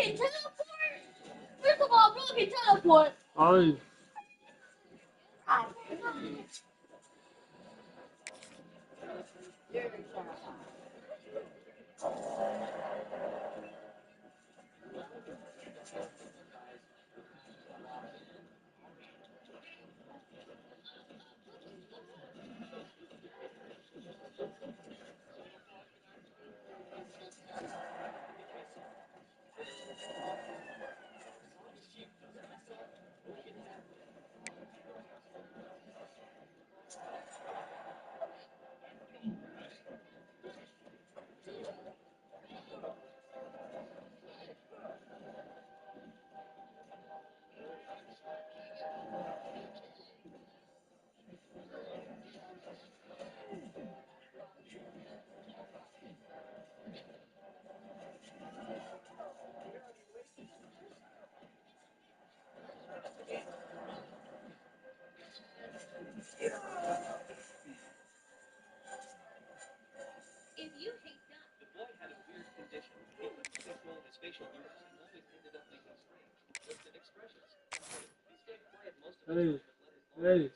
can teleport? First of all, bro can teleport. Oh. Hey, hey.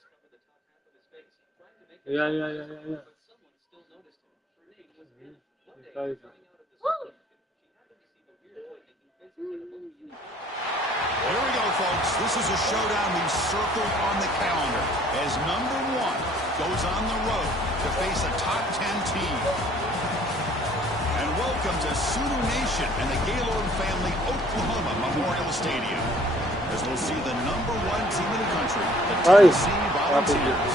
Yeah. Here we go, folks. This is a showdown we've circled on the calendar as number 1 goes on the road to face a top 10 team. And welcome to Sioux Nation and the Gaylord family Oklahoma Memorial Stadium, as we'll see the number 1 team in the country, the Tennessee Volunteers,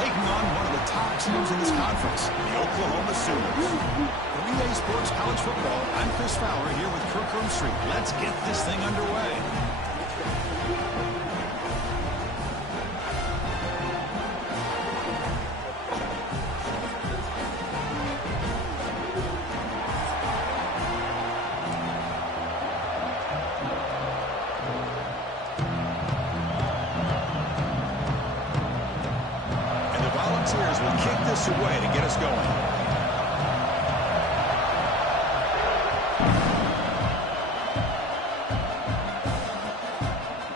taking on one of the top teams in this conference, the Oklahoma Sooners. For EA Sports College Football, I'm Chris Fowler here with Kirk Street. Let's get this thing underway. Volunteers will kick this away to get us going.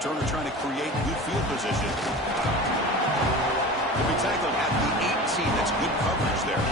Turner trying to create good field position. Will be tackled at the 18. That's good coverage there.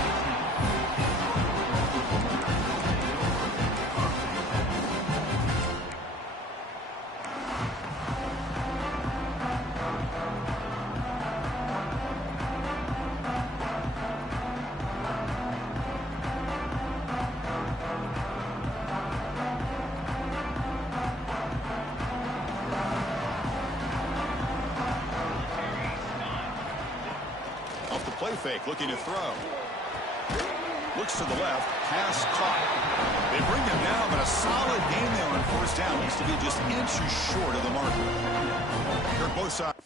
Play fake, looking to throw. Looks to the left, pass caught. They bring him down, but a solid game there on first down. Needs to be just inches short of the marker. They're both sides.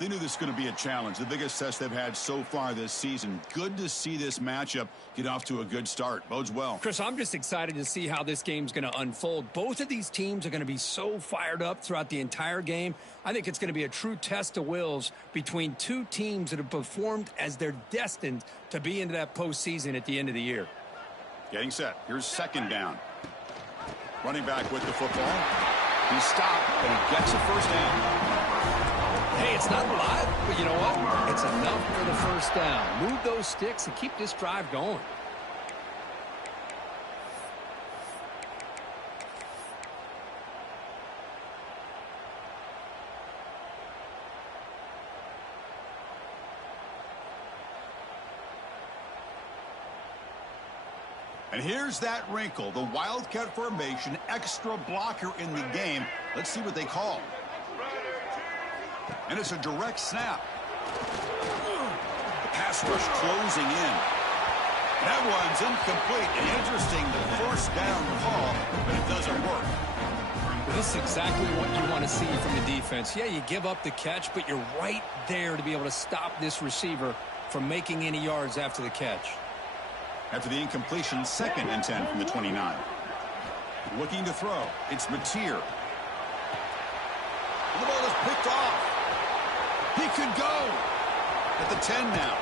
They knew this was going to be a challenge, the biggest test they've had so far this season. Good to see this matchup get off to a good start. Bodes well. Chris, I'm just excited to see how this game's going to unfold. Both of these teams are going to be so fired up throughout the entire game. I think it's going to be a true test of wills between two teams that have performed as they're destined to be into that postseason at the end of the year. Getting set. Here's second down. Running back with the football. He stopped, but he gets a first down. Hey, it's not a lot, but you know what? It's enough for the first down. Move those sticks and keep this drive going. And here's that wrinkle, the Wildcat formation, extra blocker in the game. Let's see what they call. And it's a direct snap. The pass rush closing in. That one's incomplete. And interesting, the first down call, but it doesn't work. Well, this is exactly what you want to see from the defense. Yeah, you give up the catch, but you're right there to be able to stop this receiver from making any yards after the catch. After the incompletion, 2nd and 10 from the 29. Looking to throw. It's Mateer. And the ball is picked off. He could go at the 10 now.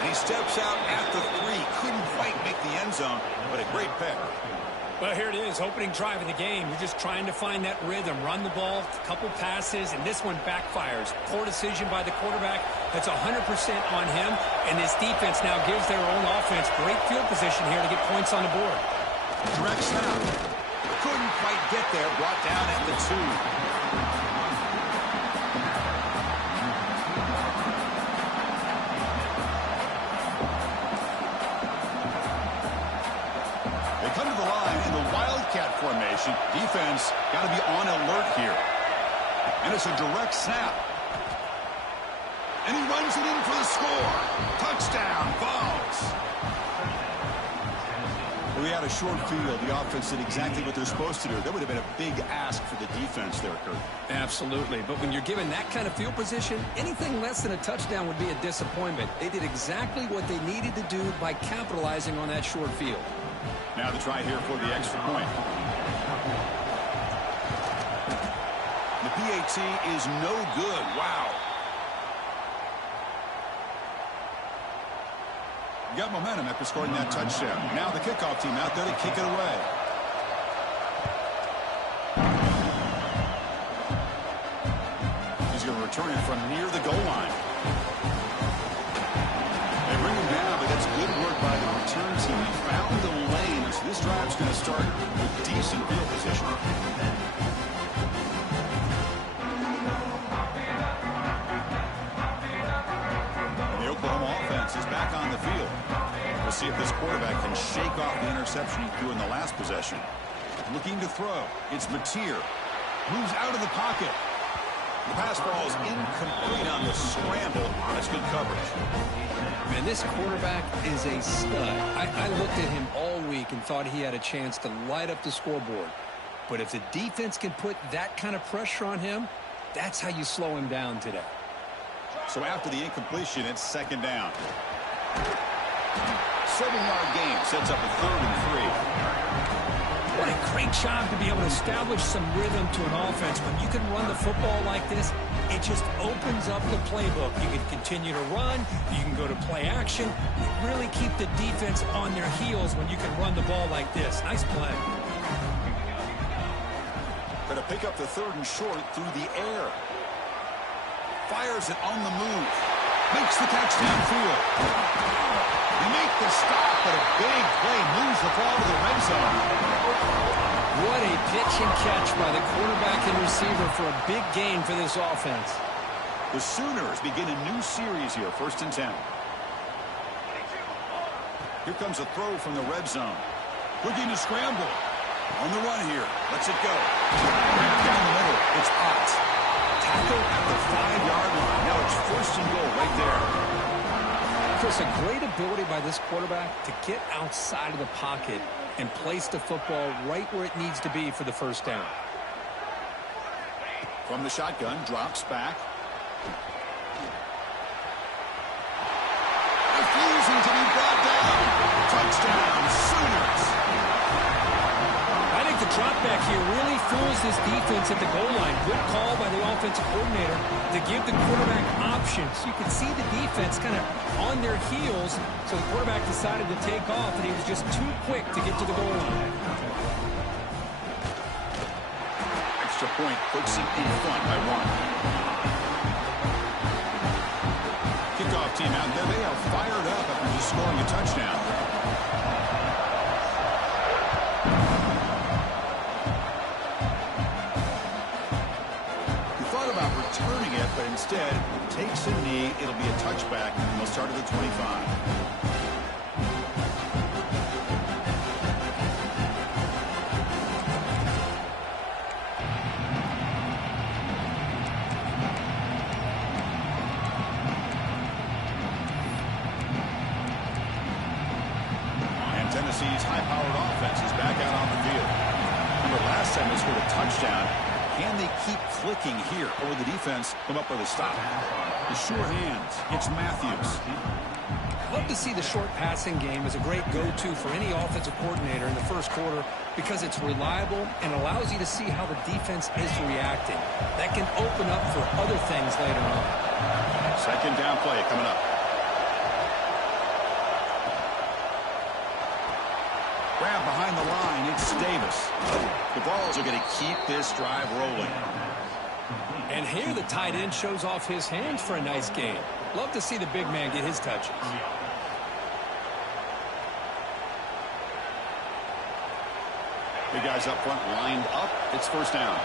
And he steps out at the 3. Couldn't quite make the end zone, but a great pick. Well, here it is, opening drive of the game. You're just trying to find that rhythm, run the ball, a couple passes, and this one backfires. Poor decision by the quarterback. That's 100% on him, and this defense now gives their own offense great field position here to get points on the board. Direct snap. Couldn't quite get there, brought down at the 2. Formation. Defense got to be on alert here. And it's a direct snap. And he runs it in for the score. Touchdown, Vols. We had a short field. The offense did exactly what they're supposed to do. That would have been a big ask for the defense there, Kurt. Absolutely. But when you're given that kind of field position, anything less than a touchdown would be a disappointment. They did exactly what they needed to do by capitalizing on that short field. Now the try here for the extra point. The PAT is no good. Wow. Got momentum after scoring that touchdown. Now the kickoff team out there to kick it away. He's going to return it from near the goal line. They bring him down, but that's good work by the return team. He found the lane, so this drive's going to start with decent field position. The Oklahoma offense is back on the field. We'll see if this quarterback can shake off the interception he threw in the last possession. Looking to throw. It's Mateer. Moves out of the pocket. The pass ball is incomplete on the scramble. That's good coverage. Man, this quarterback is a stud. I looked at him all week and thought he had a chance to light up the scoreboard. But if the defense can put that kind of pressure on him, that's how you slow him down today. So after the incompletion, it's 2nd down. 7-yard gain sets up a 3rd and 3. What a great job to be able to establish some rhythm to an offense. When you can run the football like this, it just opens up the playbook. You can continue to run. You can go to play action. You really keep the defense on their heels when you can run the ball like this. Nice play. Going to pick up the 3rd and short through the air. Fires it on the move. Makes the catch downfield. They make the stop, but a big play moves the ball to the red zone. What a pitch and catch by the quarterback and receiver for a big gain for this offense. The Sooners begin a new series here, 1st and 10. Here comes a throw from the red zone. Looking to scramble. On the run here. Lets it go. Down the middle. It's Ott. Tackle at the 5-yard line. Now it's 1st and goal right there. Chris, a great ability by this quarterback to get outside of the pocket and place the football right where it needs to be for the first down. From the shotgun, drops back. Refusing to be brought down. Touchdown, Sooners. I think the drop back here really fools this defense at the goal line. Good call by the offensive coordinator to give the quarterback options. You could see the defense kind of on their heels, so the quarterback decided to take off, and he was just too quick to get to the goal line. Extra point puts him in front by 1. Kickoff team out there. They are fired up after just scoring a touchdown. He thought about returning it, but instead takes a knee. It'll be a touchback, and they'll start at the 25. Tennessee's high-powered offense is back out on the field. Remember, last time they scored a touchdown. Can they keep clicking here, or will the defense come up with a stop? The sure hands. It's Matthews. Love to see the short passing game as a great go-to for any offensive coordinator in the first quarter because it's reliable and allows you to see how the defense is reacting. That can open up for other things later on. Second down play coming up. Grab behind the line, it's Davis. The Balls are going to keep this drive rolling. And here the tight end shows off his hands for a nice gain. Love to see the big man get his touches. Big guys up front lined up. It's first down.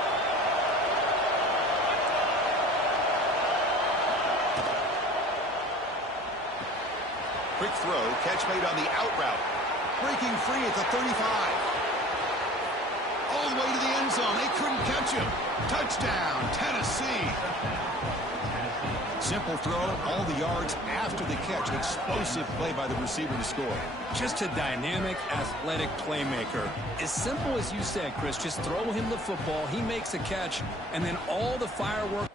Quick throw, catch made on the out route. Breaking free at the 35. All the way to the end zone. They couldn't catch him. Touchdown, Tennessee. Simple throw, all the yards after the catch. Explosive play by the receiver to score. Just a dynamic, athletic playmaker. As simple as you said, Chris, just throw him the football, he makes a catch, and then all the fireworks.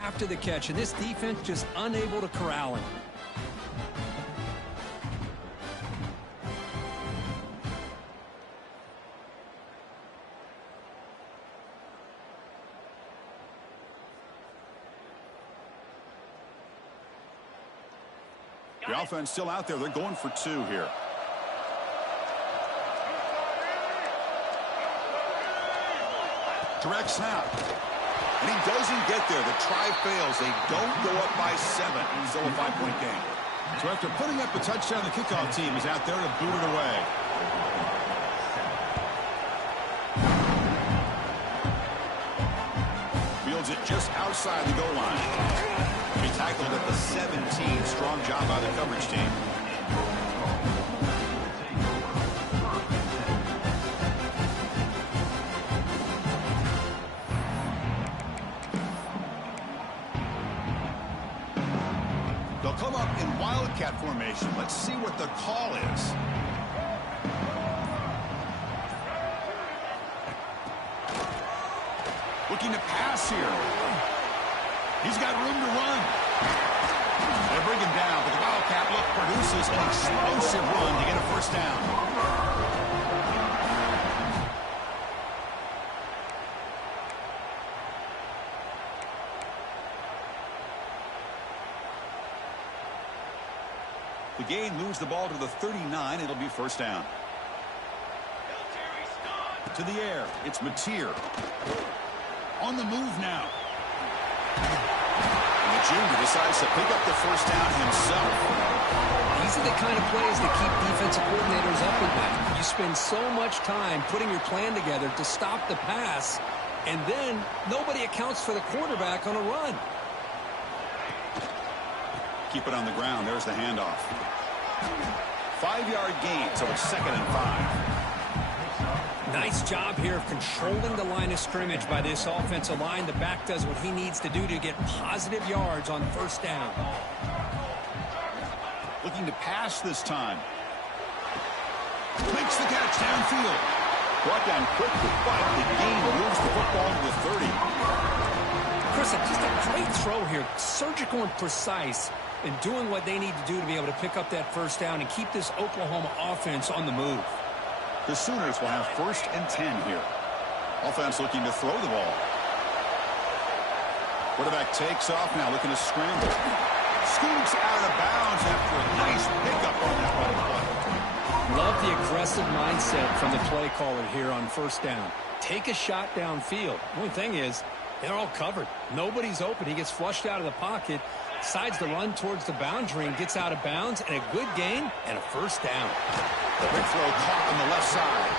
After the catch, and this defense just unable to corral him. The offense still out there. They're going for 2 here. Direct snap. And he doesn't get there. The try fails. They don't go up by 7. Still a 5-point game. So after putting up a touchdown, the kickoff team is out there to boot it away. Fields it just outside the goal line. He tackled at the 17. Strong job by the coverage team. They'll come up in wildcat formation. Let's see what the call is. looking to pass here. He's got room to run. They bring him down, but the Wildcat look produces an explosive run to get a first down. The gain moves the ball to the 39. It'll be first down. To the air. It's Mateer. On the move now. And the junior decides to pick up the first down himself. These are the kind of plays that keep defensive coordinators up at night. You spend so much time putting your plan together to stop the pass, and then nobody accounts for the quarterback on a run. Keep it on the ground. There's the handoff. 5-yard gain, so it's 2nd and 5. Nice job here of controlling the line of scrimmage by this offensive line. The back does what he needs to do to get positive yards on first down. Looking to pass this time. Makes the catch downfield. Brought down quickly, but the gain moves the football to the 30. Chris, just a great throw here. Surgical and precise in doing what they need to do to be able to pick up that first down and keep this Oklahoma offense on the move. The Sooners will have 1st and 10 here. Offense looking to throw the ball. Quarterback takes off now, looking to scramble. Scoots out of bounds after a nice pickup on that running play. Love the aggressive mindset from the play caller here on first down. Take a shot downfield. The only thing is, they're all covered. Nobody's open. He gets flushed out of the pocket, decides to run towards the boundary and gets out of bounds, and a good gain and a first down. The big throw caught on the left side.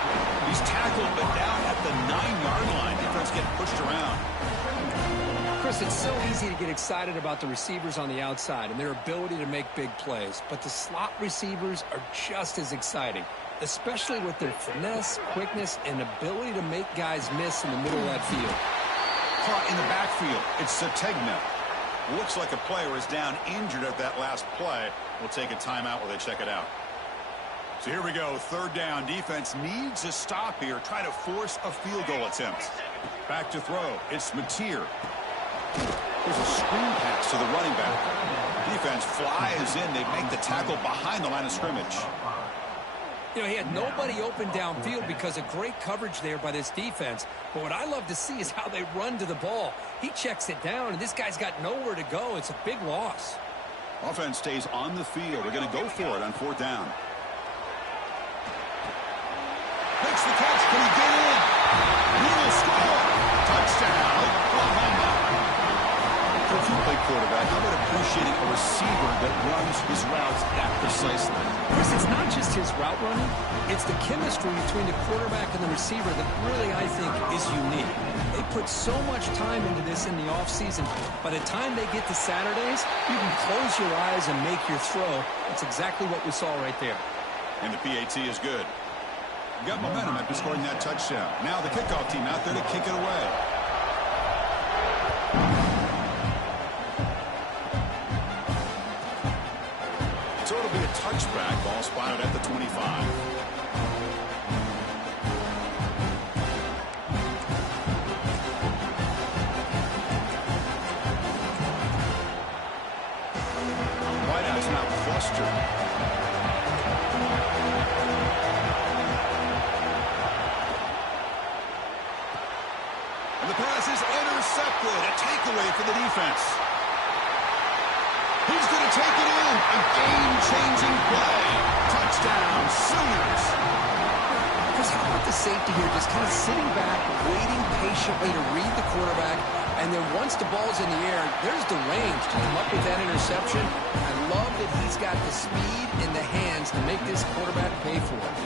He's tackled but down at the 9-yard line. Defense getting pushed around. Chris, it's so easy to get excited about the receivers on the outside and their ability to make big plays, but the slot receivers are just as exciting, especially with their finesse, quickness, and ability to make guys miss in the middle of that field. Caught in the backfield. It's Sategna. Looks like a player is down injured at that last play. We'll take a timeout while they check it out. So here we go, 3rd down. Defense needs a stop here. Try to force a field goal attempt. Back to throw. It's Mateer. There's a screen pass to the running back. Defense flies in. They make the tackle behind the line of scrimmage. You know, he had nobody open downfield because of great coverage there by this defense. But what I love to see is how they run to the ball. He checks it down, and this guy's got nowhere to go. It's a big loss. Offense stays on the field. They're going to go for it on 4th down. Makes the catch. Can he get in? He will score. Touchdown, Oklahoma. If you play quarterback, how about appreciating a receiver that runs his routes that precisely? Chris, it's not just his route running. It's the chemistry between the quarterback and the receiver that really, I think, is unique. They put so much time into this in the offseason. By the time they get to Saturdays, you can close your eyes and make your throw. That's exactly what we saw right there. And the PAT is good. Got momentum after scoring that touchdown. Now the kickoff team out there to kick it away. So it'll be a touchback. Ball spotted at the 25. Whiteout's now flustered. The pass is intercepted. A takeaway for the defense. He's going to take it in. A game-changing play. Touchdown, Sooners. Chris, how about the safety here? Just kind of sitting back, waiting patiently to read the quarterback. And then once the ball's in the air, there's the range to come up with that interception. I love that he's got the speed in the hands to make this quarterback pay for it.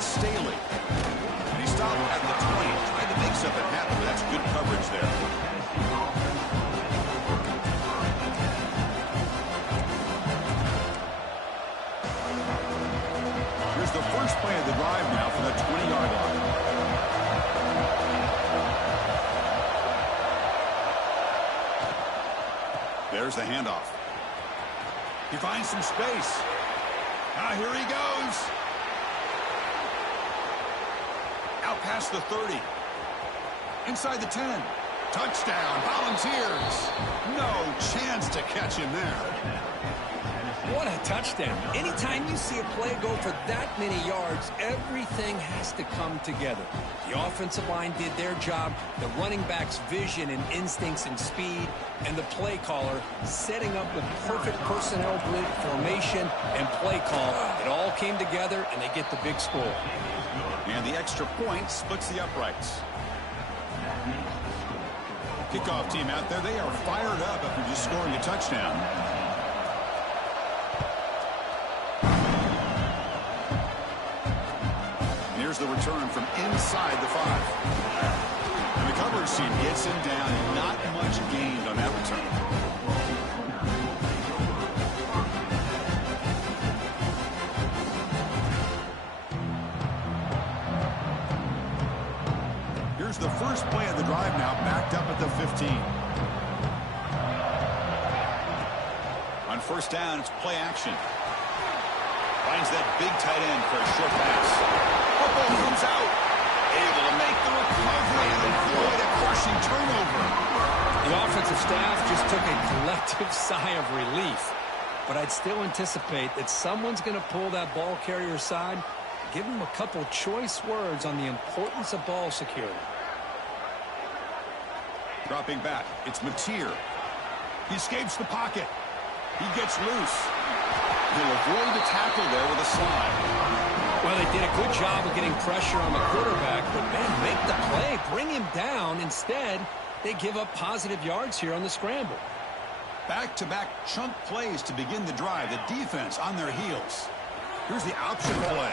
Staley. And he stopped at the 20. Tried to make something happen, but that's good coverage there. Here's the first play of the drive now from the 20-yard line. There's the handoff. He finds some space. Now here he goes. Out past the 30. Inside the 10. Touchdown, Volunteers. No chance to catch him there. What a touchdown. Anytime you see a play go for that many yards, everything has to come together. The offensive line did their job, the running back's vision and instincts and speed, and the play caller setting up the perfect personnel blitz formation and play call. It all came together, and they get the big score. And the extra point splits the uprights. Kickoff team out there, they are fired up after just scoring a touchdown. Here's the return from inside the 5. And the coverage team gets him down. Not much gained on that return. Here's the first play of the drive now, backed up at the 15. On first down, it's play action. Finds that big tight end for a short pass. Football comes out. Able to make the recovery and avoid a crushing turnover. The offensive staff just took a collective sigh of relief. But I'd still anticipate that someone's going to pull that ball carrier aside, give him a couple choice words on the importance of ball security. Dropping back, it's Mateer. He escapes the pocket. He gets loose. He'll avoid the tackle there with a slide. Well, they did a good job of getting pressure on the quarterback, but, man, make the play, bring him down. Instead, they give up positive yards here on the scramble. Back-to-back chunk plays to begin the drive. The defense on their heels. Here's the option play.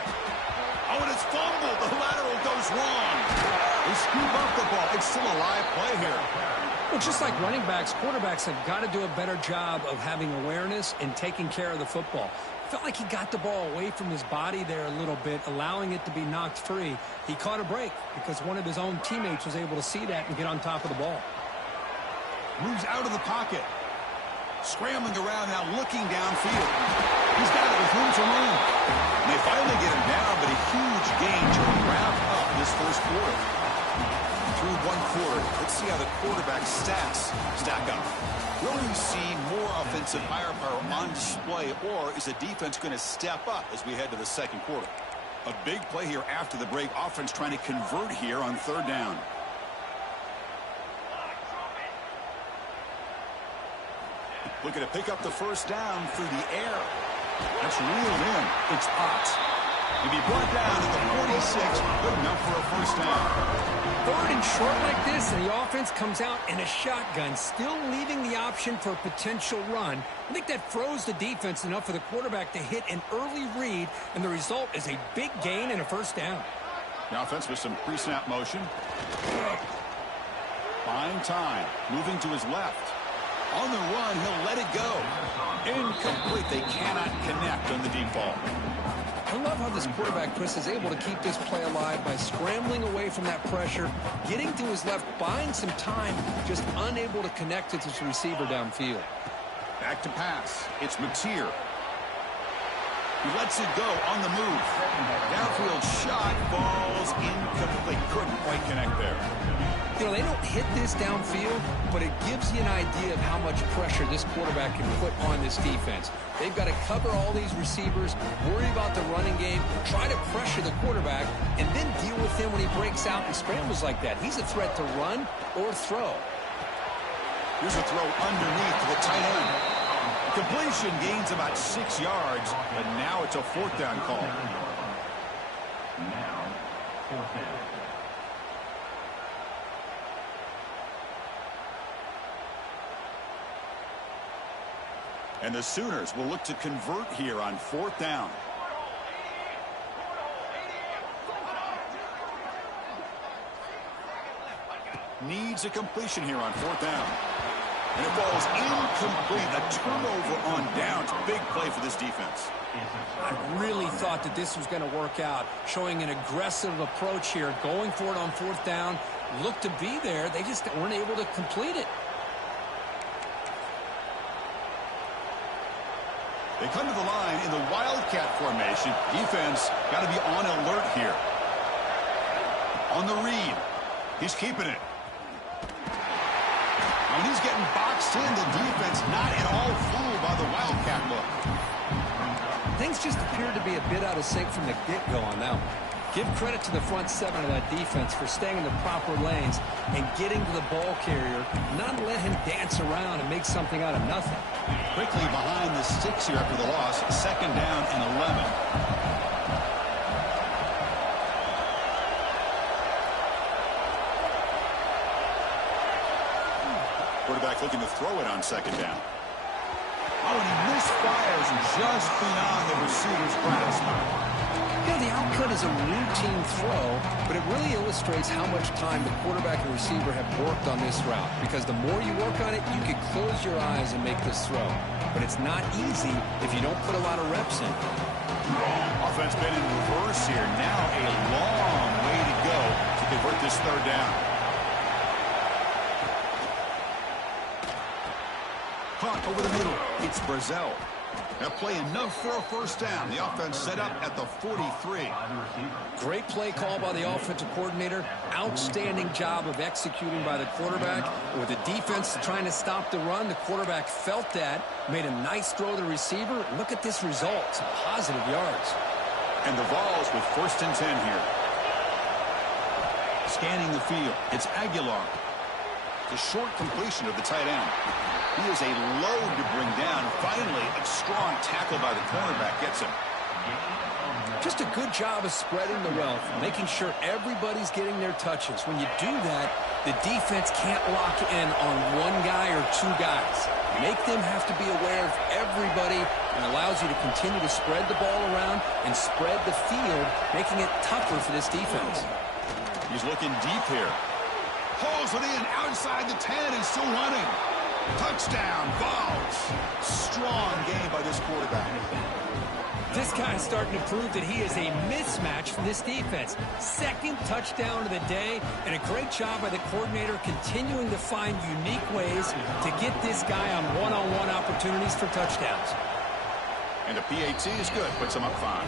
Oh, and it's fumbled. The lateral goes wrong. They scoop up the ball. It's still a live play here. Well, just like running backs, quarterbacks have got to do a better job of having awareness and taking care of the football. Felt like he got the ball away from his body there a little bit, allowing it to be knocked free. He caught a break because one of his own teammates was able to see that and get on top of the ball. Moves out of the pocket. Scrambling around now, looking downfield. He's got it with room to run. And they finally get him down, but a huge gain to wrap up this first quarter. Through one quarter, let's see how the quarterback's stats stack up. Will we see more offensive firepower on display, or is the defense going to step up as we head to the second quarter? A big play here after the break. Offense trying to convert here on third down. Looking to pick up the first down through the air. That's reeled in. It's Potts. He'll be brought down at the 46. Good enough for a first down. Third and short like this, and the offense comes out in a shotgun, still leaving the option for a potential run. I think that froze the defense enough for the quarterback to hit an early read, and the result is a big gain and a first down. The offense with some pre-snap motion. Buying time. Moving to his left. On the run, he'll let it go. Incomplete. They cannot connect on the deep ball. I love how this quarterback, Chris, is able to keep this play alive by scrambling away from that pressure, getting to his left, buying some time, just unable to connect to his receiver downfield. Back to pass. It's Mateer. He lets it go on the move. Downfield shot falls incomplete. Couldn't quite connect there. You know, they don't hit this downfield, but it gives you an idea of how much pressure this quarterback can put on this defense. They've got to cover all these receivers, worry about the running game, try to pressure the quarterback, and then deal with him when he breaks out and scrambles like that. He's a threat to run or throw. Here's a throw underneath to the tight end. Completion gains about 6 yards, but now it's a fourth down call. Now, fourth down. And the Sooners will look to convert here on fourth down. Needs a completion here on fourth down. And it falls incomplete. A turnover on downs. Big play for this defense. I really thought that this was going to work out, showing an aggressive approach here, going for it on fourth down. Looked to be there. They just weren't able to complete it. They come to the line in the Wildcat formation. Defense got to be on alert here. On the read. He's keeping it. When he's getting boxed in, the defense not at all fooled by the Wildcat look. Things just appeared to be a bit out of sync from the get-go on that one. Give credit to the front seven of that defense for staying in the proper lanes and getting to the ball carrier, not let him dance around and make something out of nothing. Quickly behind the sticks here after the loss. 2nd down and 11. Quarterback looking to throw it on 2nd down. Oh, and he misfires just beyond the receiver's grasp. Yeah, the outcut is a routine throw, but it really illustrates how much time the quarterback and receiver have worked on this route. Because the more you work on it, you can close your eyes and make this throw. But it's not easy if you don't put a lot of reps in. Offense been in reverse here. Now a long way to go to convert this 3rd down. Caught over the middle. It's Brazel. That play enough for a 1st down. The offense set up at the 43. Great play call by the offensive coordinator. Outstanding job of executing by the quarterback. With the defense trying to stop the run, the quarterback felt that, made a nice throw to the receiver. Look at this result. Some positive yards. And the Vols with 1st and 10 here. Scanning the field. It's Aguilar. The short completion of the tight end. He is a load to bring down. Finally, a strong tackle by the cornerback gets him. Just a good job of spreading the wealth, making sure everybody's getting their touches. When you do that, the defense can't lock in on one guy or 2 guys. Make them have to be aware of everybody, and allows you to continue to spread the ball around and spread the field, making it tougher for this defense. He's looking deep here. Pulls it in outside the 10 and still running. Touchdown, Vols. Strong game by this quarterback. This guy is starting to prove that he is a mismatch for this defense. 2nd touchdown of the day, and a great job by the coordinator continuing to find unique ways to get this guy on one-on-one opportunities for touchdowns. And the PAT is good. Puts him up 5.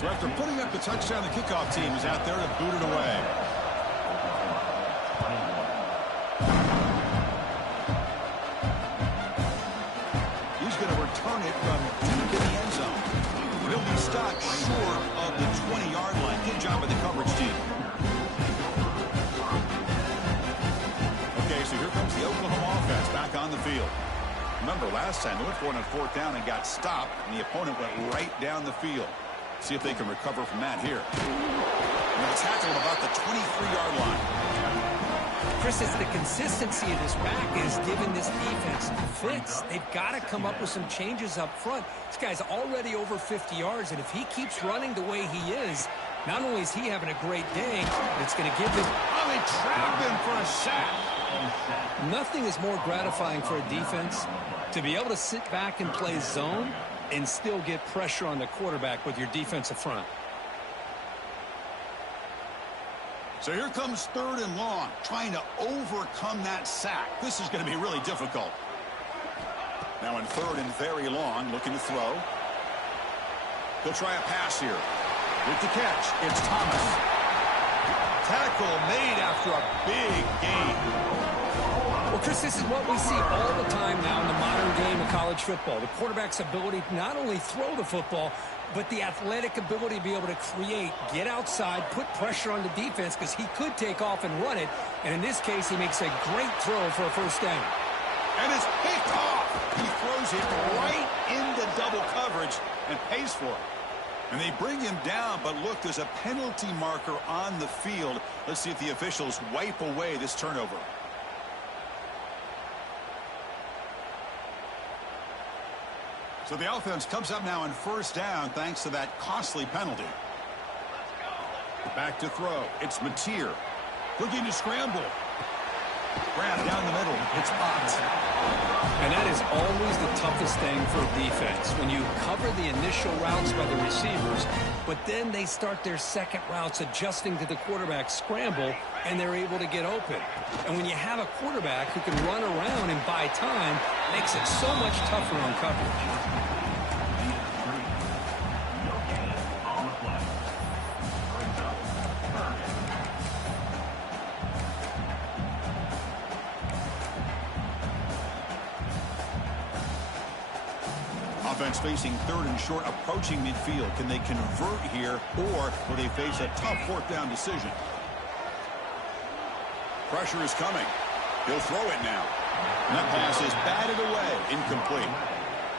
So after putting up the touchdown, the kickoff team is out there to boot it away. He's going to return it from deep in the end zone. He'll be stopped short of the 20-yard line. Good job by the coverage team. Okay, so here comes the Oklahoma offense back on the field. Remember, last time they went for it on 4th down and got stopped, and the opponent went right down the field. See if they can recover from that here. And they'll tackle him about the 23-yard line. Chris, it's the consistency of this back is giving this defense fits. They've got to come up with some changes up front. This guy's already over 50 yards, and if he keeps running the way he is, not only is he having a great day, it's going to give him... Oh, they trap him for a sack. Nothing is more gratifying for a defense to be able to sit back and play zone and still get pressure on the quarterback with your defensive front. So here comes 3rd and long, trying to overcome that sack. This is going to be really difficult. Now in 3rd and very long, looking to throw. He'll try a pass here. With the catch, it's Thomas. Tackle made after a big gain. Well, Chris, this is what we see all the time now in the modern game of college football. The quarterback's ability to not only throw the football, but the athletic ability to be able to create, get outside, put pressure on the defense, because he could take off and run it. And in this case, he makes a great throw for a 1st down. And it's picked off. He throws it right into double coverage and pays for it. And they bring him down, but look, there's a penalty marker on the field. Let's see if the officials wipe away this turnover. So the offense comes up now in 1st down thanks to that costly penalty. Back to throw. It's Mateer. Looking to scramble. Grab down the middle. It's Potts. And that is always the toughest thing for a defense, when you cover the initial routes by the receivers, but then they start their second routes adjusting to the quarterback scramble, and they're able to get open. And when you have a quarterback who can run around and buy time, it makes it so much tougher on coverage. Offense facing 3rd and short, approaching midfield. Can they convert here, or will they face a tough 4th down decision? Pressure is coming. He'll throw it now. And that pass is batted away, incomplete.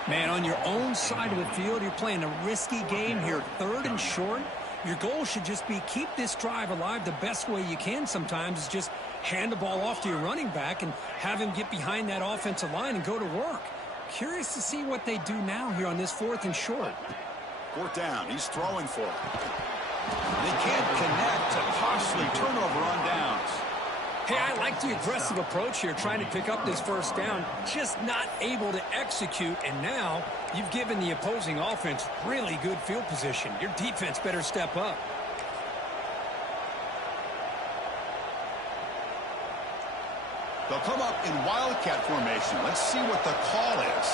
Man, on your own side of the field, you're playing a risky game here. 3rd and short. Your goal should just be keep this drive alive the best way you can sometimes is just hand the ball off to your running back and have him get behind that offensive line and go to work. Curious to see what they do now here on this 4th and short. 4th down. He's throwing for it. They can't connect. A costly turnover on downs. Hey, I like the aggressive approach here, trying to pick up this 1st down, just not able to execute, and now you've given the opposing offense really good field position. Your defense better step up. They'll come up in wildcat formation. Let's see what the call is.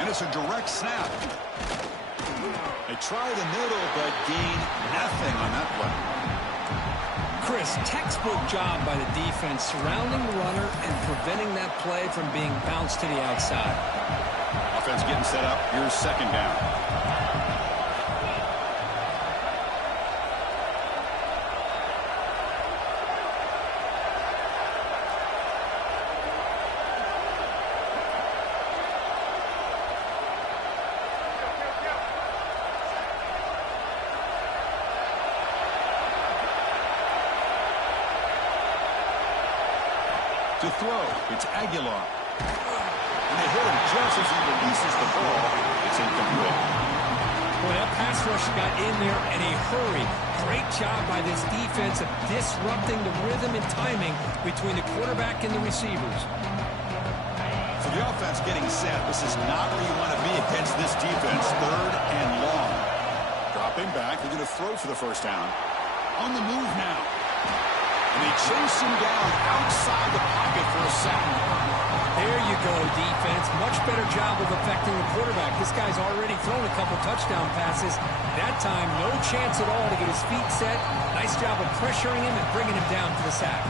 And it's a direct snap. They try the middle, but gain nothing on that play. Chris, textbook job by the defense surrounding the runner and preventing that play from being bounced to the outside. Offense getting set up. Here's 2nd down. To throw, it's Aguilar. And they hit him just as he releases the ball. It's incomplete. Boy, that pass rush got in there in a hurry. Great job by this defense of disrupting the rhythm and timing between the quarterback and the receivers. So the offense getting set. This is not where you want to be against this defense. 3rd and long. Dropping back. They're going to throw for the 1st down. On the move now. And they chase him down outside the pocket for a sack. There you go, defense. Much better job of affecting the quarterback. This guy's already thrown a couple touchdown passes. That time, no chance at all to get his feet set. Nice job of pressuring him and bringing him down for the sack.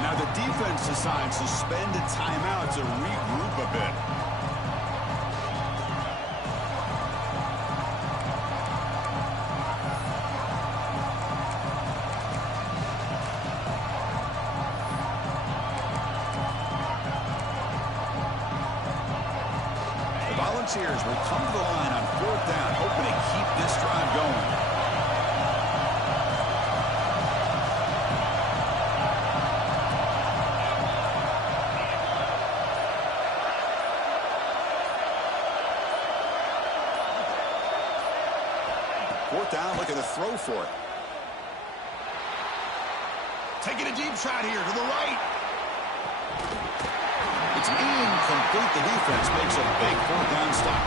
And now the defense decides to spend a timeout to regroup a bit. Volunteers will come to the line on 4th down, hoping to keep this drive going. Fourth down, looking to throw for it. Taking a deep shot here to the right. It's incomplete. The defense makes a big 4th down stop.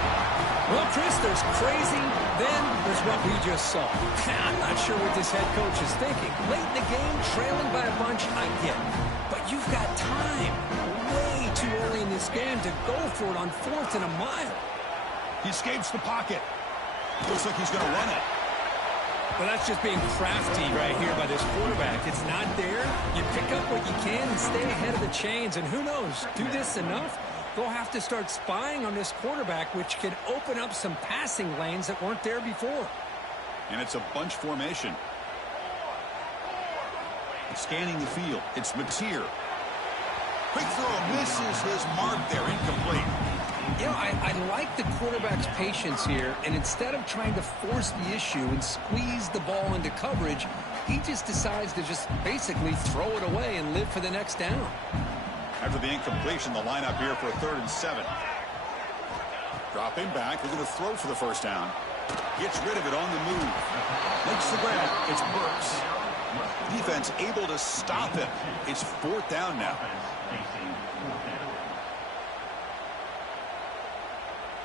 Well, Chris, there's crazy, then there's what we just saw. I'm not sure what this head coach is thinking. Late in the game, trailing by a bunch, I get it. But you've got time, way too early in this game, to go for it on 4th and a mile. He escapes the pocket. Looks like he's going to run it. Well, that's just being crafty right here by this quarterback. It's not there. You pick up what you can and stay ahead of the chains. And who knows, do this enough, they'll have to start spying on this quarterback, which could open up some passing lanes that weren't there before. And it's a bunch formation. Scanning the field. It's Mateer. Quick throw misses his mark there. Incomplete. You know, I like the quarterback's patience here, and instead of trying to force the issue and squeeze the ball into coverage, he just decides to just basically throw it away and live for the next down. After the incompletion, the lineup here for a 3rd and 7. Dropping back, they're going to throw for the 1st down. Gets rid of it on the move. Makes the grab. It's Burks. Defense able to stop him. It's 4th down now.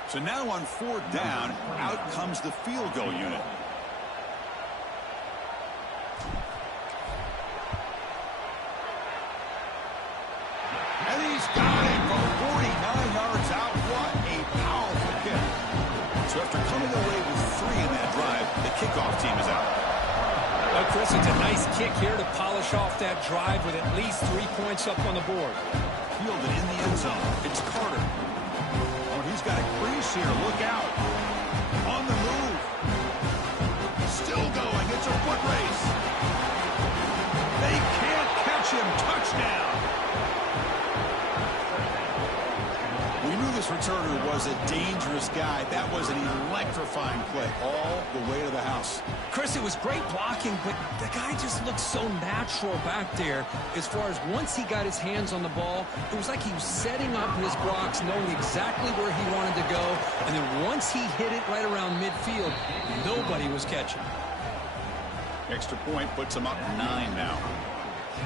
So now on 4th down, out comes the field goal unit. And he's got it from 49 yards out. What a powerful kick. So after coming away with 3 in that drive, the kickoff team is out. Well, Chris, it's a nice kick here to polish off that drive with at least 3 points up on the board. Fielded in the end zone. It's Carter. Oh, he's got a crease here. Look out. On the move. Still going. It's a foot race. They can't catch him. Touchdown. We knew this returner was a dangerous guy. That was an electrifying play all the way to the house. Chris, it was great blocking, but the guy just looked so natural back there as far as once he got his hands on the ball, it was like he was setting up his blocks, knowing exactly where he wanted to go, and then once he hit it right around midfield, nobody was catching. Extra point puts him up 9 now.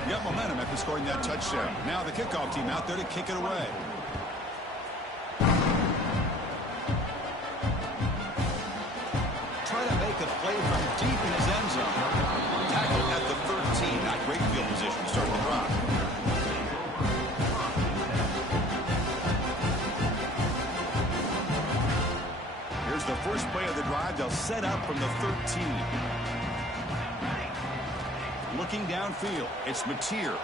You got momentum after scoring that touchdown. Now the kickoff team out there to kick it away. A play from deep in his end zone. Tackled at the 13. Not great field position to start the drive. Here's the first play of the drive. They'll set up from the 13. Looking downfield. It's Mateer.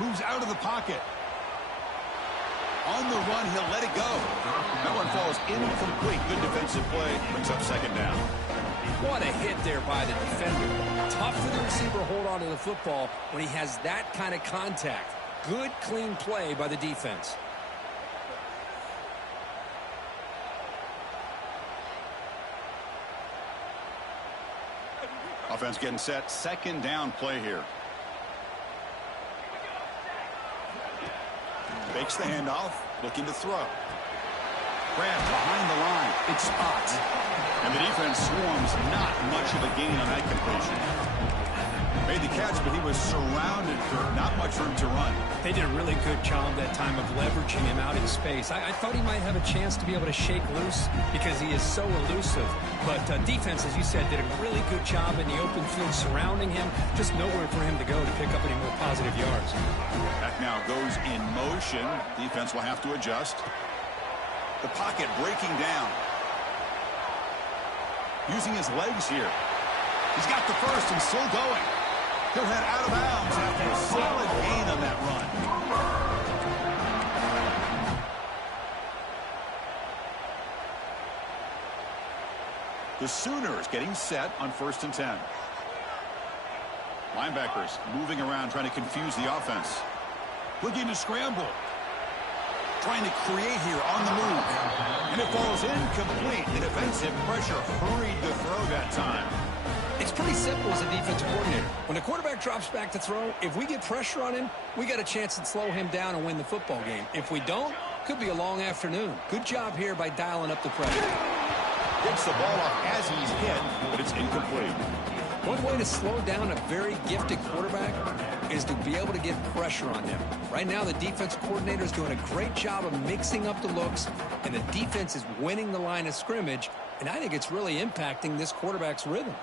Moves out of the pocket. On the run, he'll let it go. That one falls incomplete. Good defensive play. Brings up 2nd down. What a hit there by the defender. Tough for the receiver to hold on to the football when he has that kind of contact. Good, clean play by the defense. Offense getting set. 2nd down play here. Fakes the handoff. Looking to throw. Grant behind the line. It's Ott. And the defense swarms. Not much of a gain on that completion. Made the catch, but he was surrounded. Not much room to run. They did a really good job that time of leveraging him out in space. I thought he might have a chance to be able to shake loose because he is so elusive. But defense, as you said, did a really good job in the open field surrounding him. Just nowhere for him to go to pick up any more positive yards. That now goes in motion. Defense will have to adjust. The pocket breaking down. Using his legs here. He's got the first and still going. He'll head out of bounds after a solid gain on that run. The Sooners getting set on 1st and 10. Linebackers moving around trying to confuse the offense. Looking to scramble. Trying to create here on the move. And it falls incomplete. The defensive pressure hurried the throw that time. It's pretty simple as a defensive coordinator. When the quarterback drops back to throw, if we get pressure on him, we got a chance to slow him down and win the football game. If we don't, could be a long afternoon. Good job here by dialing up the pressure. Gets the ball off as he's hit, but it's incomplete. One way to slow down a very gifted quarterback is to be able to get pressure on him. Right now, the defense coordinator is doing a great job of mixing up the looks, and the defense is winning the line of scrimmage, and I think it's really impacting this quarterback's rhythm.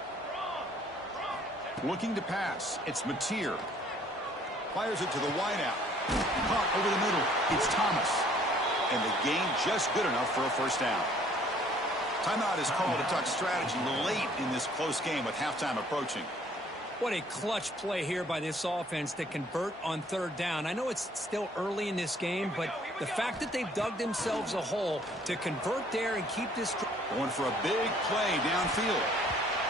Looking to pass. It's Mateer. Fires it to the wideout. Caught over the middle. It's Thomas. And the gain just good enough for a 1st down. Timeout is called to talk strategy late in this close game with halftime approaching. What a clutch play here by this offense to convert on 3rd down. I know it's still early in this game, but the fact that they've dug themselves a hole to convert there and keep this... Going for a big play downfield.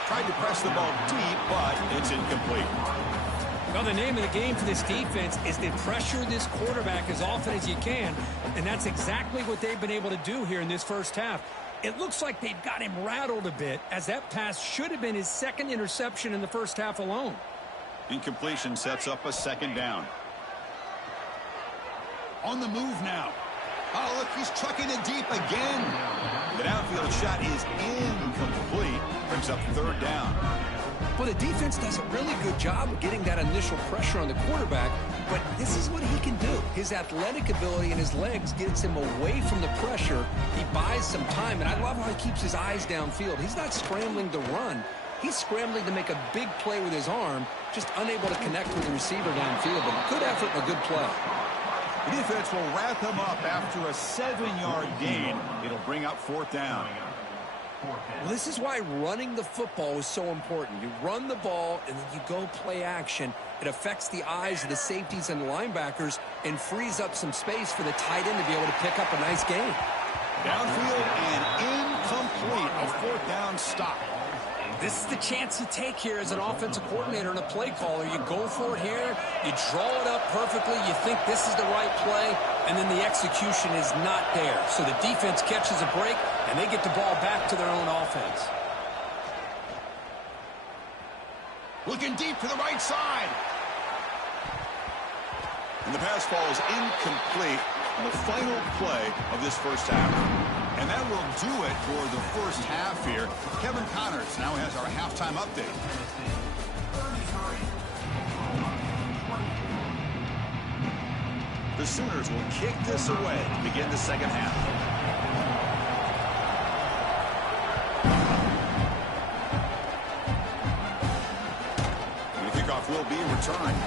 Tried to press the ball deep, but it's incomplete. Well, the name of the game for this defense is to pressure this quarterback as often as you can, and that's exactly what they've been able to do here in this 1st half. It looks like they've got him rattled a bit, as that pass should have been his 2nd interception in the 1st half alone. Incompletion sets up a 2nd down. On the move now. Oh, look, he's chucking it deep again. The downfield shot is incomplete. Brings up 3rd down. Well, the defense does a really good job of getting that initial pressure on the quarterback, but this is what he can do. His athletic ability and his legs gets him away from the pressure. He buys some time, and I love how he keeps his eyes downfield. He's not scrambling to run. He's scrambling to make a big play with his arm, just unable to connect with the receiver downfield, but good effort and a good play. The defense will wrap him up after a 7-yard gain. It'll bring up 4th down. Well, this is why running the football is so important. You run the ball, and then you go play action. It affects the eyes of the safeties and linebackers and frees up some space for the tight end to be able to pick up a nice gain. Downfield and incomplete. A 4th down stop. This is the chance you take here as an offensive coordinator and a play caller. You go for it here. You draw it up perfectly. You think this is the right play, and then the execution is not there. So the defense catches a break, and they get the ball back to their own offense. Looking deep to the right side. And the pass falls incomplete on the final play of this first half. And that will do it for the first half here. Kevin Connors now has our halftime update. The Sooners will kick this away to begin the second half. And the kickoff will be returned.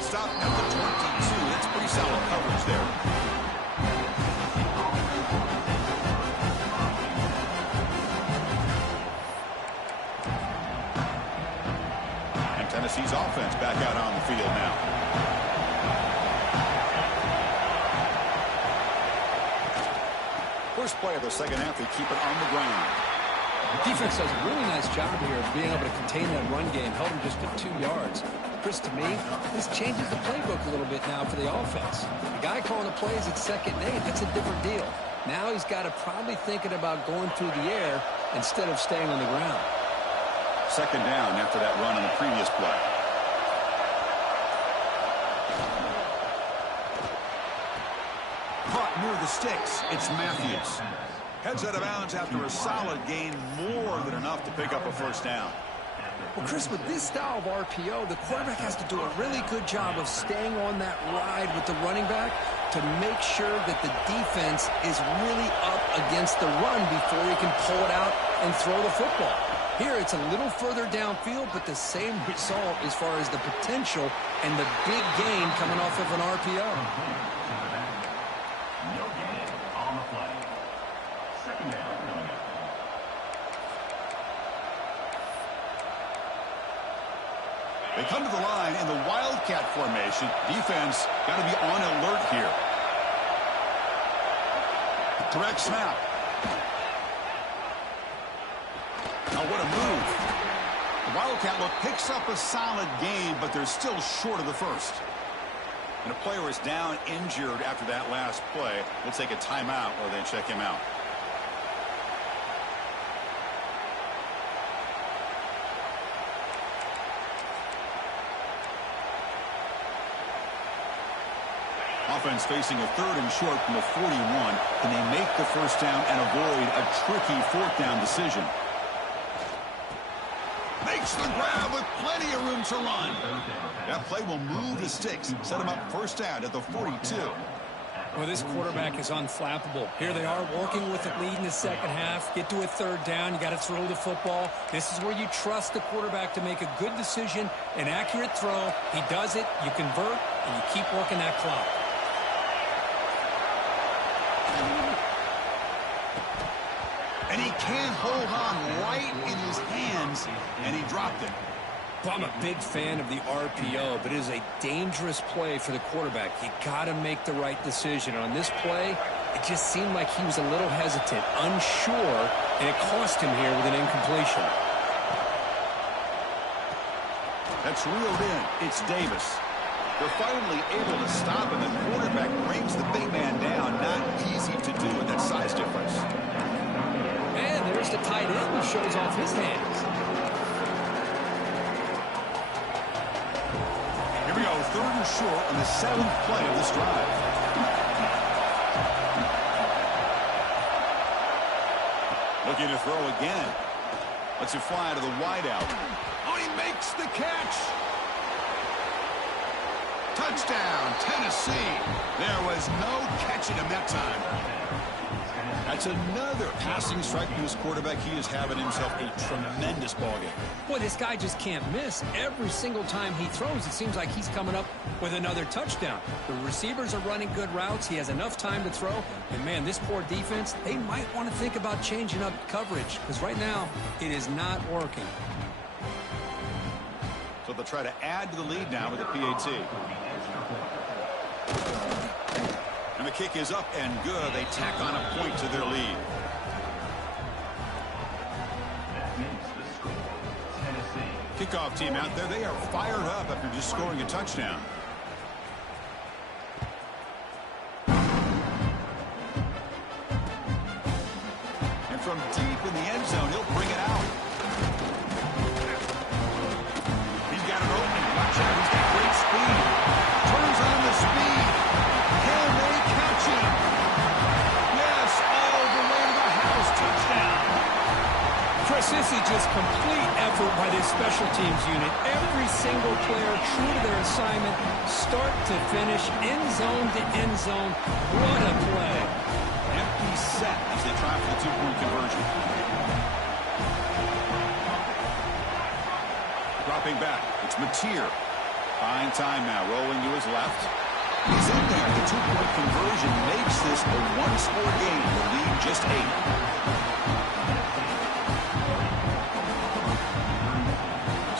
Stop at the 22. That's pretty solid coverage there. Tennessee's offense back out on the field now. First play of the second half, they keep it on the ground. The defense does a really nice job here of being able to contain that run game, held him just at 2 yards. Chris, to me, this changes the playbook a little bit now for the offense. The guy calling the plays at 2nd and 8, that's a different deal. Now he's got to probably thinking about going through the air instead of staying on the ground. 2nd down after that run on the previous play. Caught near the sticks. It's Matthews. Heads out of bounds after a solid gain, more than enough to pick up a first down. Well, Chris, with this style of RPO, the quarterback has to do a really good job of staying on that ride with the running back to make sure that the defense is really up against the run before he can pull it out and throw the football. Here, it's a little further downfield, but the same result as far as the potential and the big gain coming off of an RPO. No gain on the play. 2nd down coming up. They come to the line in the Wildcat formation. Defense got to be on alert here. Direct snap. Now what a move. The Wildcat look picks up a solid gain, but they're still short of the first. And a player is down injured after that last play. We'll take a timeout or they check him out. Offense facing a 3rd and short from the 41. Can they make the first down and avoid a tricky 4th down decision? Makes the grab with plenty of room to run. That play will move the sticks. Set him up first down at the 42. Well, this quarterback is unflappable. Here they are working with a lead in the second half. Get to a 3rd down. You got to throw the football. This is where you trust the quarterback to make a good decision, an accurate throw. He does it. You convert, and you keep working that clock. And he can't hold on right in his hands, and he dropped it. Well, I'm a big fan of the RPO, but it is a dangerous play for the quarterback. You got to make the right decision. On this play, it just seemed like he was a little hesitant, unsure, and it cost him here with an incompletion. That's reeled in. It's Davis. They're finally able to stop him. The quarterback brings the big man down. Not easy to do with that size difference. And there's the tight end who shows off his hands. Here we go, 3rd and short on the 7th play of this drive. Looking to throw again. A Lets it fly to the wideout. Oh, he makes the catch. Touchdown, Tennessee. There was no catching him that time. That's another passing strike from his quarterback. He is having himself a tremendous ballgame. Boy, this guy just can't miss. Every single time he throws, it seems like he's coming up with another touchdown. The receivers are running good routes. He has enough time to throw. And, man, this poor defense, they might want to think about changing up coverage because right now it is not working. So they'll try to add to the lead now with the PAT. And the kick is up and good. They tack on a point to their lead. Kickoff team out there, they are fired up after just scoring a touchdown. And from deep in the end zone, he'll bring it out. He's got an opening. Watch out, he's got great speed. Turns on the speed. Can they catch him? Yes, all the way to the house. Touchdown. Chris, this is just complete effort by this special teams unit. Every single player true to their assignment, start to finish, end zone to end zone. What a play. Empty set as they try for the two-point conversion. Dropping back, it's Mateer. Fine time now, rolling to his left. He's in there. The two-point conversion makes this a one-score game. The lead just 8.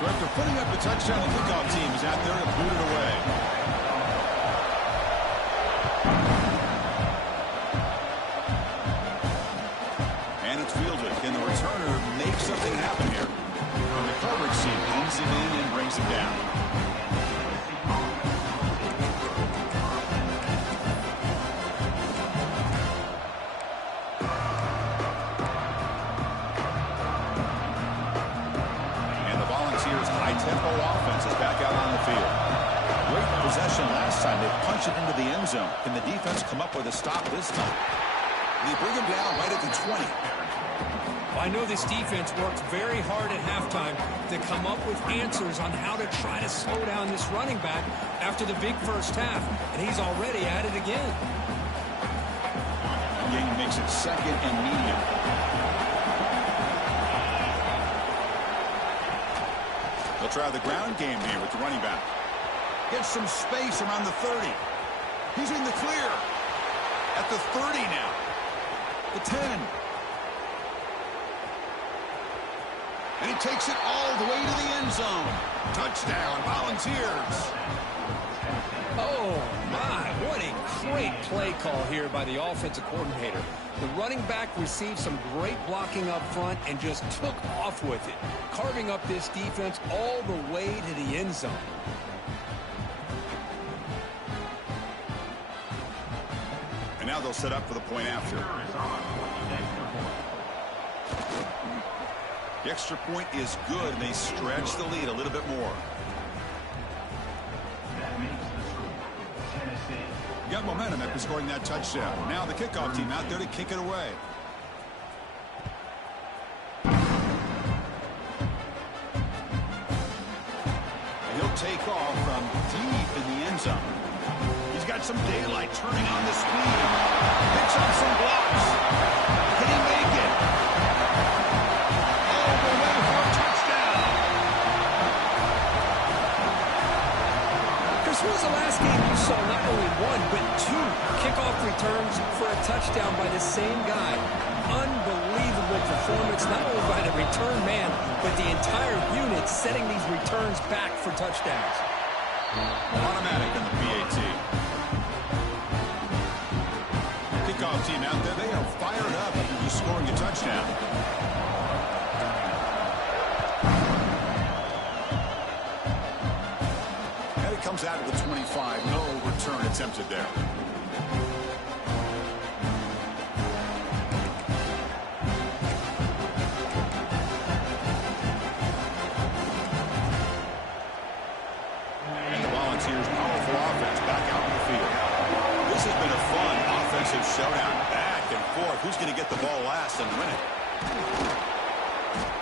So after putting up the touchdown, the kickoff team is out there to boot it away. And it's fielded. Can the returner make something happen here? And the coverage team pins it in and brings it down. High-tempo offense is back out on the field. Great possession last time. They punch it into the end zone. Can the defense come up with a stop this time? They bring him down right at the 20. I know this defense worked very hard at halftime to come up with answers on how to try to slow down this running back after the big first half, and he's already at it again. Yang makes it second and medium. They'll try the ground game here with the running back. Gets some space around the 30. He's in the clear. At the 30 now. The 10. And he takes it all the way to the end zone. Touchdown, Volunteers. Oh, my. What a great play call here by the offensive coordinator. The running back received some great blocking up front and just took off with it, carving up this defense all the way to the end zone. And now they'll set up for the point after. The extra point is good, and they stretch the lead a little bit more. Got momentum after scoring that touchdown. Now the kickoff team out there to kick it away. And he'll take off from deep in the end zone. He's got some daylight turning on the speed. Picks up some blocks. Can he make it? All the way for a touchdown. Chris, when was the last game you saw not only one, but 2 kickoff returns for a touchdown by the same guy? Unbelievable performance, not only by the return man, but the entire unit setting these returns back for touchdowns. Automatic in the PAT. Kickoff team out there, they are fired up after just scoring a touchdown. And it comes out of the 25. No return attempted there. And the Volunteers' powerful offense back out on the field. This has been a fun offensive showdown. Back and forth. Who's going to get the ball last and win it?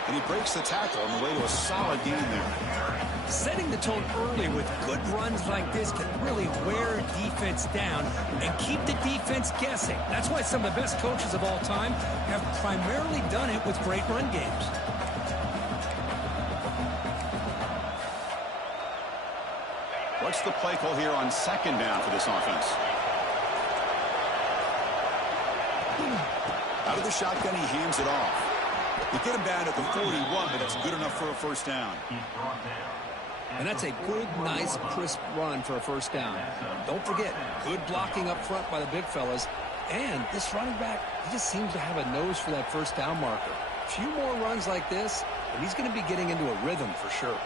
And And he breaks the tackle on the way to a solid gain there. Setting the tone early with good runs like this can really wear defense down and keep the defense guessing. That's why some of the best coaches of all time have primarily done it with great run games. What's the play call here on second down for this offense? Out of the shotgun, he hands it off. They get him down at the 41, but that's good enough for a first down. And that's a good, nice, crisp run for a first down. Don't forget, good blocking up front by the big fellas. And this running back, he just seems to have a nose for that first down marker. A few more runs like this, and he's going to be getting into a rhythm for sure.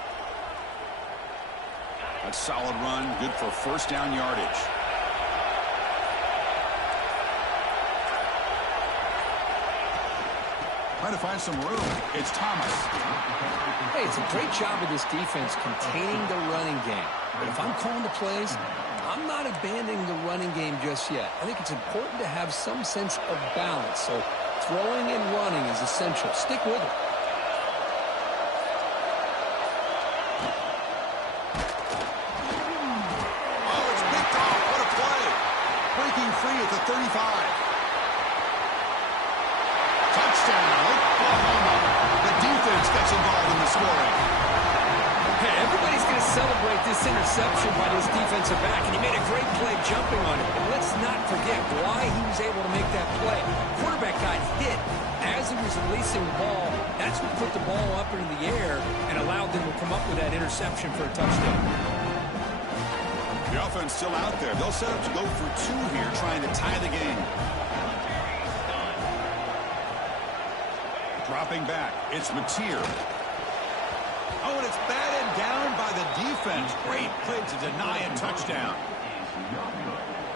A solid run, good for first down yardage. Trying to find some room. It's Thomas. Hey, it's a great job of this defense containing the running game. But if I'm calling the plays, I'm not abandoning the running game just yet. I think it's important to have some sense of balance. So throwing and running is essential. Stick with it. Oh, it's picked off. What a play. Breaking free at the 35. Touchdown, Oklahoma. The defense gets involved in the scoring. Hey, everybody's going to celebrate this interception by this defensive back, and he made a great play jumping on it. But let's not forget why he was able to make that play. Quarterback got hit as he was releasing the ball. That's what put the ball up into the air and allowed them to come up with that interception for a touchdown. The offense still out there. They'll set up to go for two here, trying to tie the game. Dropping back, it's Mateer. Oh, and it's batted down by the defense. Great play to deny a touchdown.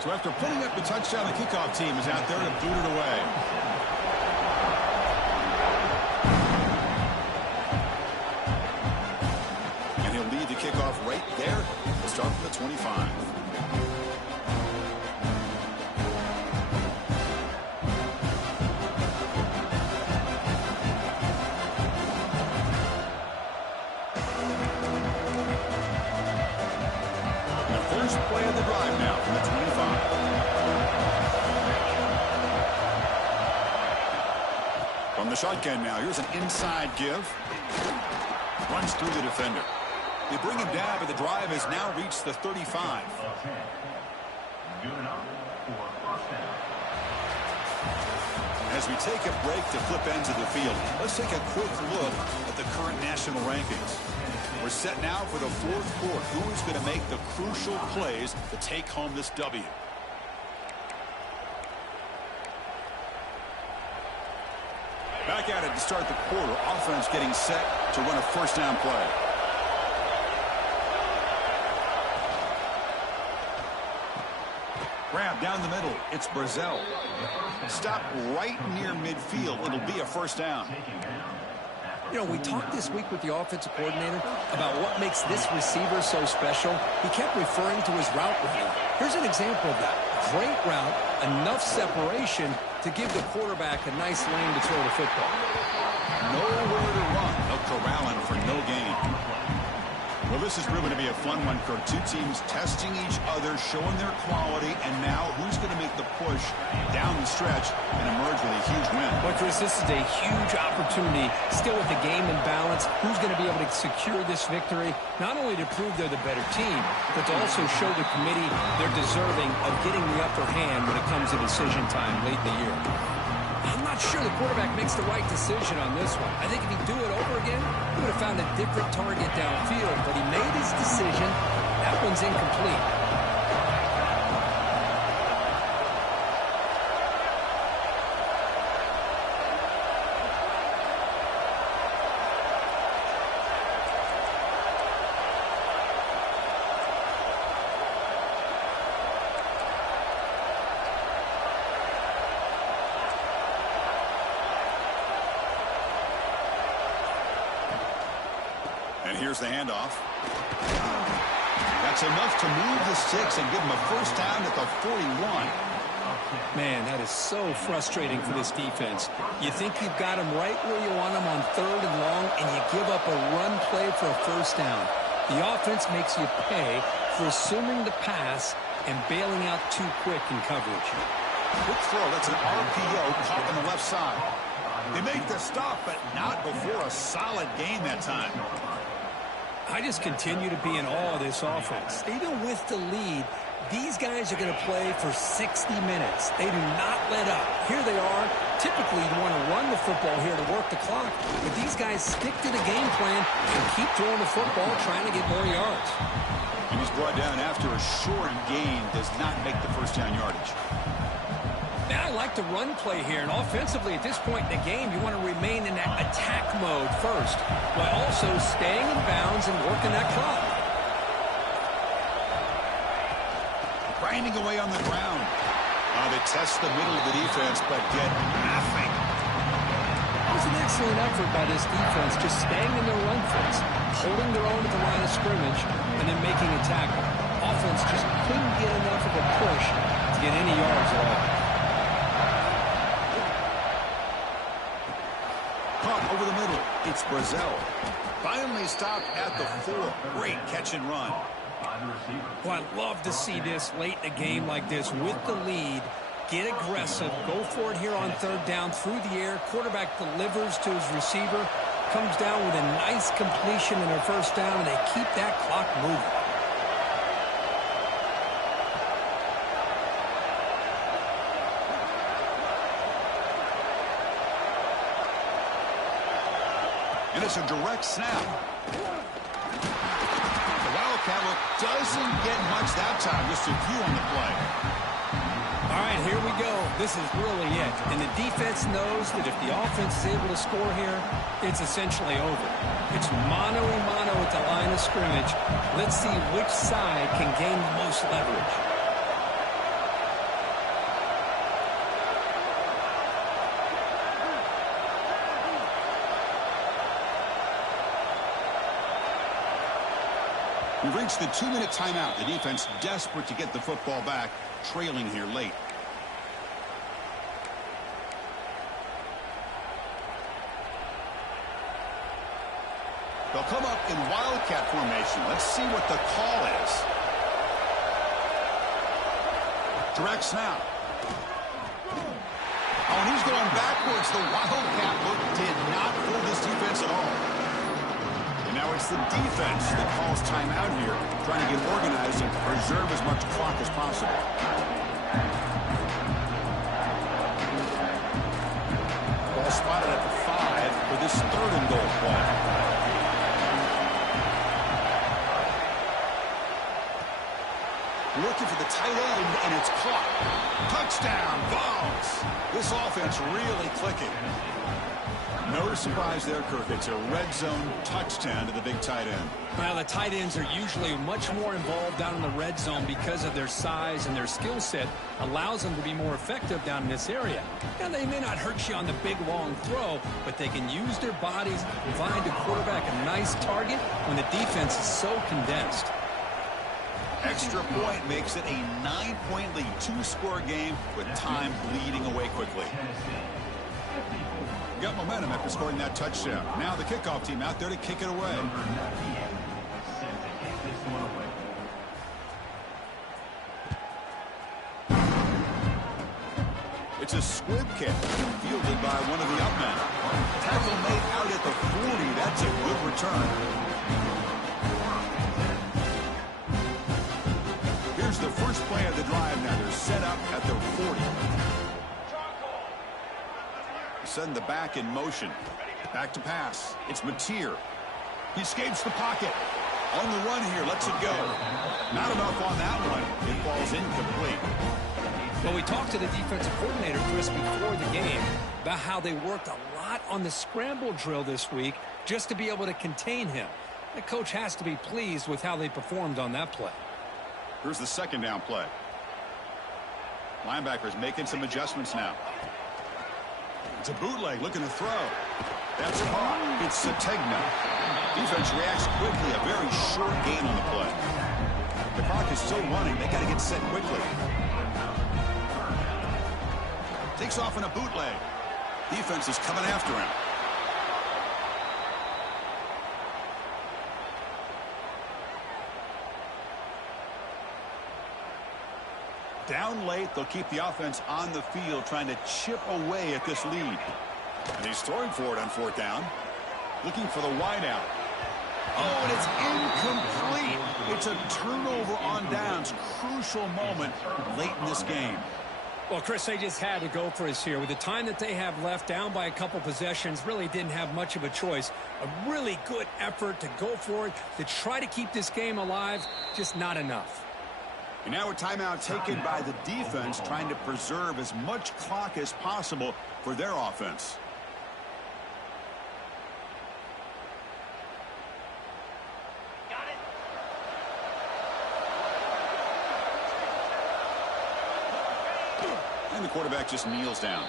So after putting up the touchdown, the kickoff team is out there to boot it away. And he'll lead the kickoff right there. We'll start from the 25. Play of the drive now from the 25. From the shotgun now, here's an inside give. Runs through the defender. They bring him down, but the drive has now reached the 35. Good enough for first down. As we take a break to flip ends of the field, let's take a quick look at the current national rankings. We're set now for the fourth quarter. Who is going to make the crucial plays to take home this W? Back at it to start the quarter. Offense getting set to run a first down play. Grab down the middle. It's Brazel. Stop right near midfield. It'll be a first down. You know, we talked this week with the offensive coordinator about what makes this receiver so special. He kept referring to his route running. Here's an example of that. Great route, enough separation to give the quarterback a nice lane to throw the football. Nowhere to run. They'll corral him for no gain. Well, this is proving to be a fun one, Kirk. Two teams testing each other, showing their quality, and now who's going to make the push down the stretch and emerge with a huge win? Well, Chris, this is a huge opportunity. Still with the game in balance, who's going to be able to secure this victory, not only to prove they're the better team, but to also show the committee they're deserving of getting the upper hand when it comes to decision time late in the year. I'm not sure the quarterback makes the right decision on this one. I think if he'd do it over again, he would have found a different target downfield, but he made his decision. That one's incomplete. And here's the handoff. That's enough to move the sticks and give him a first down at the 41. Man, that is so frustrating for this defense. You think you've got them right where you want them on 3rd and long, and you give up a run play for a first down. The offense makes you pay for assuming the pass and bailing out too quick in coverage. Quick throw. That's an RPO caught on the left side. They make the stop, but not before a solid gain that time. I just continue to be in awe of this offense. Even with the lead, these guys are going to play for 60 minutes. They do not let up. Here they are. Typically, you want to run the football here to work the clock, but these guys stick to the game plan and keep throwing the football, trying to get more yards. And he's brought down after a short gain, does not make the first down yardage. Now I like the run play here, and offensively at this point in the game, you want to remain in that attack mode first, while also staying in bounds and working that clock. Grinding away on the ground. They test the middle of the defense, but get nothing. That was an excellent effort by this defense, just staying in their run fits, holding their own at the line of scrimmage, and then making a tackle. Offense just couldn't get enough of a push to get any yards at all. Caught over the middle. It's Brazil. Finally stopped at the 4. Great catch and run. Well, I'd love to see this late in a game like this with the lead. Get aggressive. Go for it here on 3rd down through the air. Quarterback delivers to his receiver. Comes down with a nice completion in their first down, and they keep that clock moving. And it's a direct snap. The Wildcat look doesn't get much that time. Just a few on the play. All right, here we go. This is really it. And the defense knows that if the offense is able to score here, it's essentially over. It's mano a mano at the line of scrimmage. Let's see which side can gain the most leverage. We've reached the 2-minute timeout. The defense desperate to get the football back, trailing here late. They'll come up in Wildcat formation. Let's see what the call is. Direct snap. Oh, and he's going backwards. The Wildcat look did not fool this defense at all. And now it's the defense that calls timeout here, trying to get organized and preserve as much clock as possible. Ball spotted at the 5 for this 3rd and goal play. Looking for the tight end, and it's caught. Touchdown, Vols. This offense really clicking. No surprise there, Kirk. It's a red zone touchdown to the big tight end. Well, the tight ends are usually much more involved down in the red zone because of their size, and their skill set allows them to be more effective down in this area. Now, they may not hurt you on the big, long throw, but they can use their bodies to provide the quarterback a nice target when the defense is so condensed. Extra point makes it a 9-point lead, 2-score game with time bleeding away quickly. Got momentum after scoring that touchdown. Now the kickoff team out there to kick it away. It's a squib kick fielded by one of the upmen. Tackle made out at the 40. That's a good return. Here's the first play of the drive now. They're set up at their 40. Send the back in motion. Back to pass. It's Mateer. He escapes the pocket. On the run here. Lets it go. Not enough on that one. It falls incomplete. Well, we talked to the defensive coordinator, Chris, before the game about how they worked a lot on the scramble drill this week just to be able to contain him. The coach has to be pleased with how they performed on that play. Here's the second down play. Linebackers making some adjustments now. It's a bootleg looking to throw. That's caught. It's Sategna. Defense reacts quickly. A very short gain on the play. The clock is still running. They got to get set quickly. Takes off in a bootleg. Defense is coming after him. Down late, they'll keep the offense on the field trying to chip away at this lead. And he's throwing for it on 4th down. Looking for the wideout. Oh, and it's incomplete. It's a turnover on downs. Crucial moment late in this game. Well, Chris, they just had to go for us here. With the time that they have left, down by a couple possessions, really didn't have much of a choice. A really good effort to go for it, to try to keep this game alive, just not enough. And now a timeout taken by the defense, trying to preserve as much clock as possible for their offense. And the quarterback just kneels down.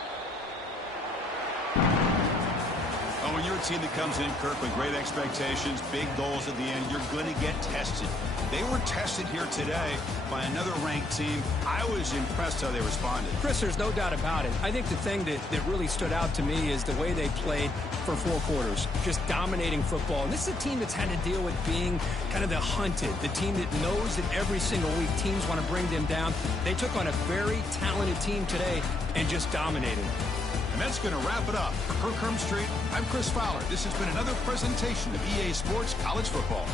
Oh, when you're a team that comes in, Kirk, with great expectations, big goals at the end, you're going to get tested. They were tested here today by another ranked team. I was impressed how they responded. Chris, there's no doubt about it. I think the thing that really stood out to me is the way they played for 4 quarters, just dominating football. And this is a team that's had to deal with being kind of the hunted, the team that knows that every single week teams want to bring them down. They took on a very talented team today and just dominated. And that's going to wrap it up. For Kirk Hermstreet, I'm Chris Fowler. This has been another presentation of EA Sports College Football.